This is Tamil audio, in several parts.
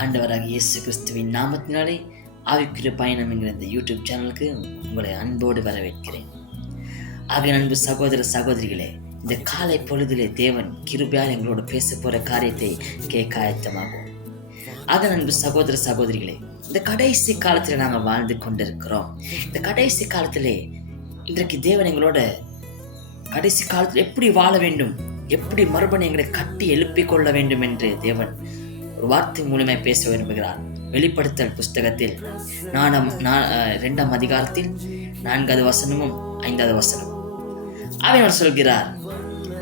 ஆண்டவராக இயேசு கிறிஸ்துவின் நாமத்தினாலே ஆவிக்குரிய பயணம் என்கிற இந்த யூடியூப் சேனலுக்கு உங்களை அன்போடு வரவேற்கிறேன். ஆக அன்பு சகோதர சகோதரிகளே, இந்த காலை பொழுதிலே தேவன் கிருபையால் எங்களோடு பேச போற காரியத்தை கேட்க ஆயத்தமாகும். ஆக அன்பு சகோதர சகோதரிகளே, இந்த கடைசி காலத்துல நாங்கள் வாழ்ந்து கொண்டிருக்கிறோம். இந்த கடைசி காலத்திலே இன்றைக்கு தேவன் எங்களோட கடைசி காலத்தில் எப்படி வாழ வேண்டும், எப்படி மறுபடியும் எங்களை கட்டி எழுப்பிக் கொள்ள வேண்டும் என்று தேவன் ஒரு வார்த்தை மூலமே பேச விரும்புகிறார். வெளிப்படுத்தல் புஸ்தகத்தில் 2ஆம் அதிகாரத்தில் 4வது வசனமும் 5வது வசனம் அவர் சொல்கிறார்,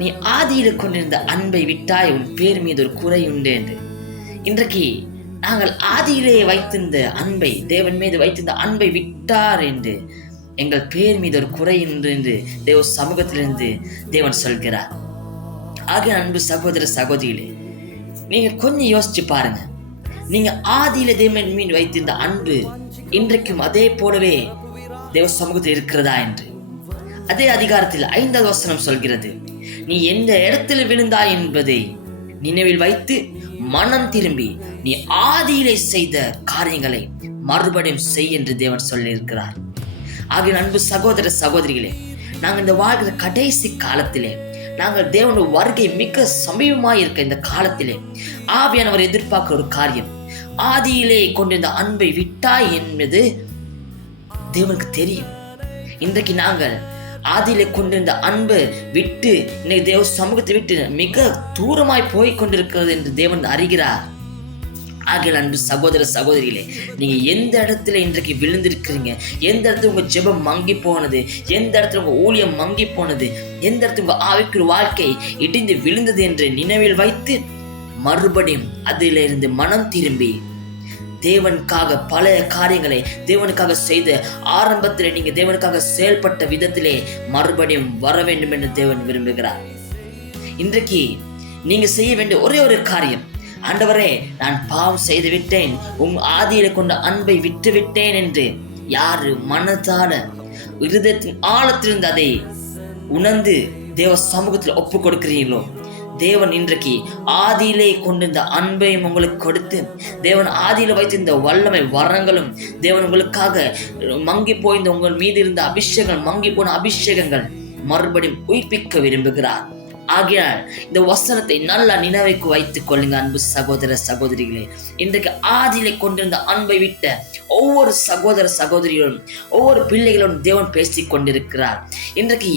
நீ ஆதியில கொண்டிருந்த அன்பை விட்டாய், உன் பேர் மீது ஒரு குறை உண்டு என்று. இன்றைக்கு நாங்கள் ஆதியிலேயே வைத்திருந்த அன்பை, தேவன் மீது வைத்திருந்த அன்பை விட்டார் என்று, எங்கள் பேர் மீது ஒரு குறை உண்டு என்று தேவ சமூகத்திலிருந்து தேவன் சொல்கிறார். ஆகிய அன்பு சகோதர சகோதரிகளே, நீங்க கொஞ்சம் யோசிச்சு பாருங்க. நீங்க ஆதியில தேவன் மீது வைத்திருந்த அன்பு இன்றைக்கும் அதே போலவே தேவ சமூகத்தில் இருக்கிறதா என்று. அதே அதிகாரத்தில் 5வது வசனம் சொல்கிறது, நீ எந்த இடத்துல விழுந்தாய் என்பதை நினைவில் வைத்து மனம் திரும்பி நீ ஆதியிலே செய்த காரியங்களை மறுபடியும் செய் என்று தேவன் சொல்லி இருக்கிறார். ஆகிய அன்பு சகோதர சகோதரிகளே, நாங்கள் இந்த வாழ்கிற கடைசி காலத்திலே, நாங்கள் தேவனுடைய வருகை மிக சமீபமாய் இருக்க இந்த காலத்திலே ஆவியானவர் எதிர்பார்க்கிற ஒரு காரியம், ஆதியிலே கொண்டிருந்த அன்பை விட்டாய் என்பது தேவனுக்கு தெரியும். இன்றைக்கு நாங்கள் ஆதியிலே கொண்டிருந்த அன்பை விட்டு இன்னைக்கு தேவ சமூகத்தை விட்டு மிக தூரமாய் போய் கொண்டிருக்கிறது என்று தேவன் அறிகிறார். ஆகிய அன்பு சகோதர சகோதரிகளே, நீங்க எந்த இடத்துல இன்றைக்கு விழுந்திருக்கிறீங்க, எந்த இடத்துல உங்க ஜெபம் மங்கி போனது, எந்த இடத்துல உங்க ஊழியம் மங்கி போனது, எந்த இடத்துல உங்க ஆவிக்குரிய வாழ்க்கை இடிந்து விழுந்தது என்று நினைவில் வைத்து மறுபடியும் அதிலிருந்து மனம் திரும்பி தேவனுக்காக பழைய காரியங்களை தேவனுக்காக செய்த ஆரம்பத்திலே நீங்க தேவனுக்காக செயல்பட்ட விதத்திலே மறுபடியும் வர வேண்டும் என்று தேவன் விரும்புகிறார். இன்றைக்கு நீங்க செய்ய வேண்டிய ஒரே ஒரு காரியம், ஆண்டவரே நான் பாவம் செய்து விட்டேன், ஆதியில கொண்ட அன்பை விட்டு விட்டேன் என்று யாரு மனதால இருதயத்தின் ஆழத்திலிருந்து அதை உணர்ந்து தேவ சமூகத்தில் ஒப்பு கொடுக்கிறீர்களோ, தேவன் இன்றைக்கு ஆதியிலே கொண்டிருந்த அன்பையும் உங்களுக்கு கொடுத்து, தேவன் ஆதியில வைத்திருந்த வல்லமை வரங்களும், தேவன் உங்களுக்காக மங்கி போயிருந்த உங்கள் மீது இருந்த அபிஷேகங்கள், மங்கி போன அபிஷேகங்கள் மறுபடியும் உயிர்ப்பிக்க விரும்புகிறார். ஆகையால் இந்த வசனத்தை நல்லா நினைவுக்கு வைத்துக் கொள்ளுங்க அன்பு சகோதர சகோதரிகளே. இன்றைக்கு ஆதியிலே கொண்டிருந்த அன்பை விட்ட ஒவ்வொரு சகோதர சகோதரிகளும், ஒவ்வொரு பிள்ளைகளும் தேவன் பேசிக் கொண்டிருக்கிறார். இன்றைக்கு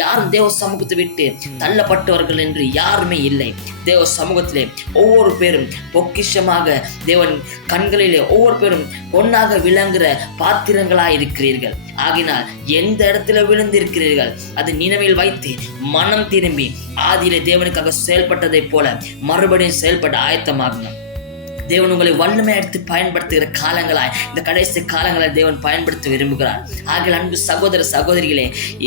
யாரும் தேவ சமூகத்தை விட்டு தள்ளப்பட்டவர்கள் என்று யாருமே இல்லை. தேவ சமூகத்திலே ஒவ்வொரு பேரும் பொக்கிஷமாக தேவன் கண்களிலே ஒவ்வொரு பேரும் பொன்னாக விளங்குற பாத்திரங்களாய் இருக்கிறீர்கள். ஆகினால் எந்த இடத்துல விழுந்திருக்கிறீர்கள் அது நினைவில் வைத்து மனம் திரும்பி ஆதியிலே தேவனுக்காக செயல்பட்டதை போல மறுபடியும் செயல்பட ஆயத்தமாகுங்க. தேவன் உங்களை வல்லமை எடுத்து பயன்படுத்துகிற காலங்களாய் இந்த கடைசி காலங்களை தேவன் பயன்படுத்த விரும்புகிறார். ஆகிய அன்பு சகோதர சகோதரிகளே,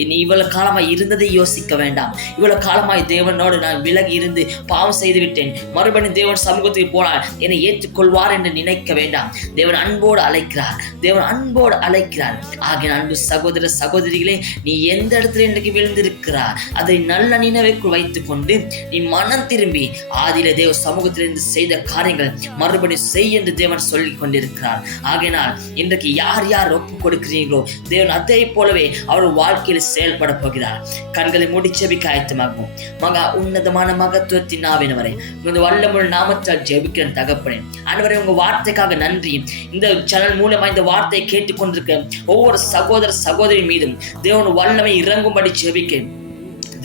நீ இவ்வளவு காலமாய் இருந்ததை யோசிக்க வேண்டாம். இவ்வளவு காலமாய் தேவனோடு நான் விலகி இருந்து பாவம் செய்து விட்டேன், மறுபடியும் தேவன் சமூகத்துக்கு போனால் என்னை ஏற்றுக்கொள்வார் என்று நினைக்க வேண்டாம். தேவன் அன்போடு அழைக்கிறார். ஆகிய அன்பு சகோதர சகோதரிகளே, நீ எந்த இடத்துல இன்றைக்கு விழுந்திருக்கிறார் அதை நல்ல நினைவுக்குள் வைத்துக் கொண்டு நீ மனம் திரும்பி ஆதியில தேவ சமூகத்திலிருந்து செய்த காரியங்கள் மறுபடி செய் என்று தேவன் சொல்லிக் கொண்டிருக்கிறார். ஆகையினால் இன்றைக்கு யார் யார் ஒப்பு கொடுக்கிறீர்களோ தேவன் அதே போலவே அவர் வாழ்க்கையில் செயல்பட போகிறார். கண்களை மூடி ஜெபிக்க ஆயத்தமாகும். மகா உன்னதமான மகத்துவத்தின் ஆவியானவரே, உங்க வல்லமுள்ள நாமத்தால் ஜெபிக்கிற தகப்பனே, ஆண்டவரே உங்க வார்த்தைக்காக நன்றி. இந்த சேனல் மூலமா இந்த வார்த்தையை கேட்டுக்கொண்டிருக்க ஒவ்வொரு சகோதர சகோதரி மீதும் தேவன் வல்லமை இறங்கும்படி ஜெபிக்கிறேன்.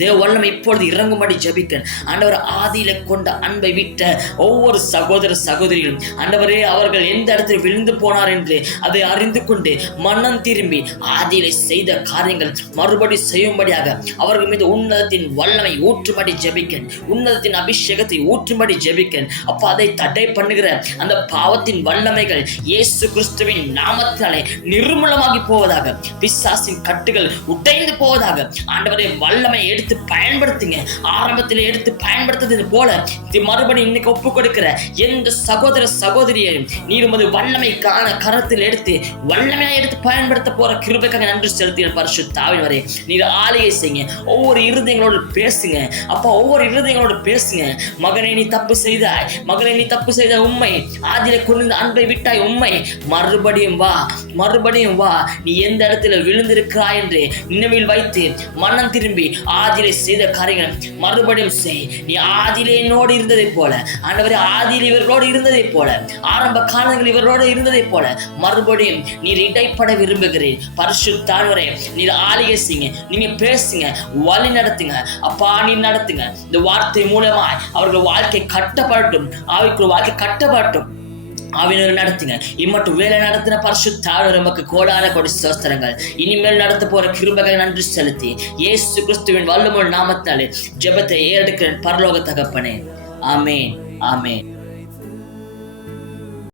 தேவ வல்லமை இப்பொழுது இறங்கும்படி ஜெபிக்கிறேன். ஆண்டவர் ஆதியில கொண்ட அன்பை விட்ட ஒவ்வொரு சகோதர சகோதரிகளும் ஆண்டவரே அவர்கள் எந்த இடத்தில் விழுந்து போனார் என்று அதை அறிந்து கொண்டு மனம் திரும்பி ஆதியில செய்த காரியங்கள் மறுபடி செய்யும்படியாக அவர்கள் மீது உன்னதத்தின் வல்லமை ஊற்றும்படி ஜெபிக்கிறேன். உன்னதத்தின் அபிஷேகத்தை ஊற்றும்படி ஜெபிக்கிறேன். அப்ப அதை தடை பண்ணுகிற அந்த பாவத்தின் வல்லமைகள் இயேசு கிறிஸ்துவின் நாமத்தாலே நிர்மூலமாகி போவதாக, பிசாசின் கட்டுகள் உடைந்து போவதாக. ஆண்டவரே வல்லமை எடுத்து பயன்படுத்துங்க. ஆரம்பத்தில் எடுத்து பயன்படுத்துறது போல மறுபடியும் இன்னைக்கு ஒப்பு கொடுக்கிற எந்த சகோதர சகோதரியையும் நீர் உமது வல்லமைக்கான கரத்தில் எடுத்து வல்லமையா எடுத்து பயன்படுத்த போற கிருபைக்காக நன்றி செலுத்தின பரிசுத்த ஆவியானவரே, நீர் ஆளுகை செய்யுங்க. ஒவ்வொரு இருதயங்களோடு பேசுங்க அப்பா, ஒவ்வொரு இருதயங்களோடு பேசுங்க. மகனே நீ தப்பு செய்தாய், மகனே நீ தப்பு செய்த உண்மை, ஆதியிலே கொண்டு அன்பை விட்டாய் உண்மை, மறுபடியும் வா, மறுபடியும் வா. நீ எந்த இடத்துல விழுந்திருக்கிறாய் என்று நினைவில் வைத்து மனம் திரும்பி ஆதியிலே செய்த காரியங்களை மறுபடியும் செய். நீ ஆதியிலே என்னோடு இருந்ததை போல, ஆண்டவரே ஆதியில் இவர்களோடு இருந்ததை போல, ஆரம்ப காலங்கள் இவர்களோடு இருந்ததை போல மறுபடியும் நீர் இடைப்பட விரும்புகிறேன். பரிசுத்த ஆண்டவரே, நீர் ஆளுகை செய்யுங்க, நீங்க பேசுங்க, வழி நடத்துங்க அப்பா, நீ நடத்துங்க. இந்த வார்த்தை மூலமாய் அவர்கள் வாழ்க்கை கட்டப்படட்டும், ஆவிக்குரிய வாழ்க்கை கட்டப்படட்டும். ஆவியானவர் நடத்துங்க. இம்மட்டும் வேலை நடத்தின பரிசுத்த ஆண்டவரே, உமக்கு கோடான கோடி ஸ்தோத்திரங்கள். இனிமேல் நடத்த போற கிருபைகளை நன்றி செலுத்தி இயேசு கிறிஸ்துவின் வல்லமையுள்ள நாமத்தாலே ஜெபத்தை ஏறெடுக்கிறேன் பரலோக தகப்பனே. ஆமென், ஆமென்.